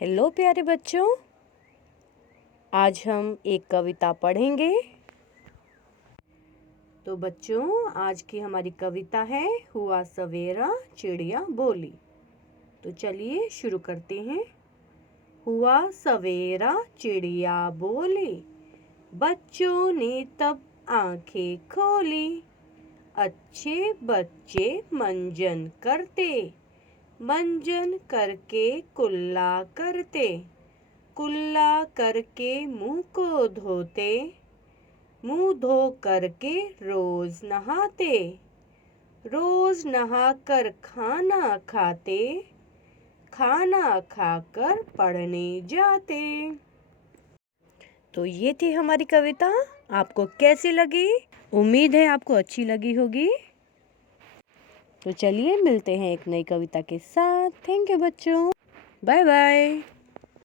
Hello प्यारे बच्चों, आज हम एक कविता पढ़ेंगे। तो बच्चों, आज की हमारी कविता है हुआ सवेरा चिड़िया बोली। तो चलिए शुरू करते हैं। हुआ सवेरा चिड़िया बोली, बच्चों ने तब आंखें खोली। अच्छे बच्चे मंजन करते, मंजन करके कुल्ला करते, कुल्ला करके मुंह को धोते, मुंह धो करके रोज नहाते, रोज नहाकर खाना खाते, खाना खाकर पढ़ने जाते। तो ये थी हमारी कविता। आपको कैसी लगी? उम्मीद है आपको अच्छी लगी होगी। तो चलिए मिलते हैं एक नई कविता के साथ। थैंक यू बच्चों, बाय बाय।